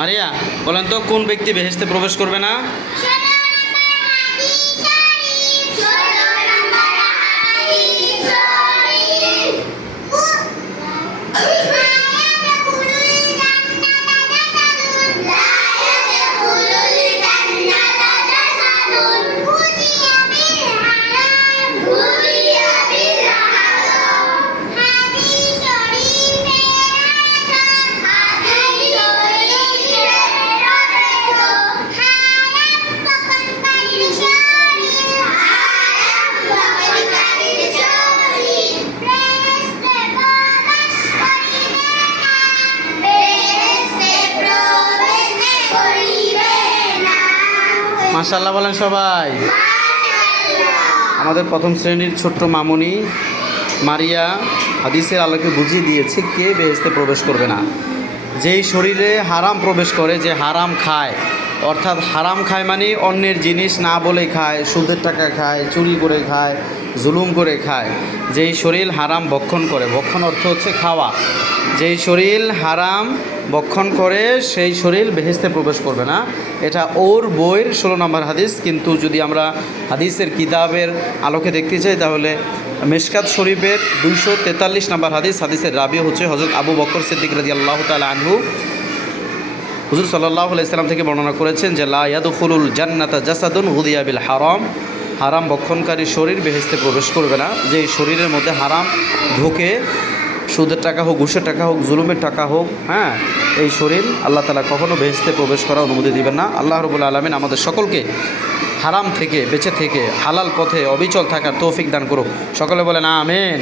মারিয়া বলেন তো কোন ব্যক্তি বেহেশতে প্রবেশ করবে না? মাশাআল্লাহ বলেন সবাই। আমাদের প্রথম শ্রেণীর ছোট্ট মামুনি মারিয়া হাদিসের আলোকে বুঝিয়ে দিয়েছে কে বেহেশতে প্রবেশ করবে না। যেই শরীরে হারাম প্রবেশ করে, যে হারাম খায়, অর্থাৎ হারাম খায় মানে অন্যের জিনিস না বলে খায়, সুদের টাকা খায়, চুরি করে খায়, জুলুম করে খায়। যেই শরীর হারাম ভক্ষণ করে, ভক্ষণ অর্থ হচ্ছে খাওয়া, যেই শরীর হারাম ভক্ষণ করে সেই শরীর বেহেশতে প্রবেশ করবে না। এটা ওর বইয়ের 16 নম্বর হাদিস। কিন্তু যদি আমরা হাদিসের কিতাবের আলোকে দেখতে চাই তাহলে মিশকাত শরীফের 243 নম্বর হাদিস, হাদিসের রাবি হচ্ছে হযরত আবু বকর সিদ্দিক রাদিয়াল্লাহু তাআলা আনহু। হুজুর সাল্লাল্লাহু আলাইহি সাল্লাম থেকে বর্ণনা করেছেন যে লা ইয়াদখুলুল জান্নাতা জাসাদুন গুদিয়া বিল হারাম, হারাম ভক্ষণকারী শরীর বেহেশতে প্রবেশ করবে না। যেই শরীরের মধ্যে হারাম ঢোকে, সুদের টাকা হোক, ঘুষের টাকা হোক, জুলুমের টাকা হোক, হ্যাঁ, এই শরীর আল্লাহ তাআলা কখনো বেহেশতে প্রবেশ করার অনুমতি দিবেন না। আল্লাহ রাব্বুল আলামিন আমাদের সকলকে হারাম থেকে বেঁচে থেকে হালাল পথে অবিচল থাকার তৌফিক দান করুক। সকলে বলেন আমিন।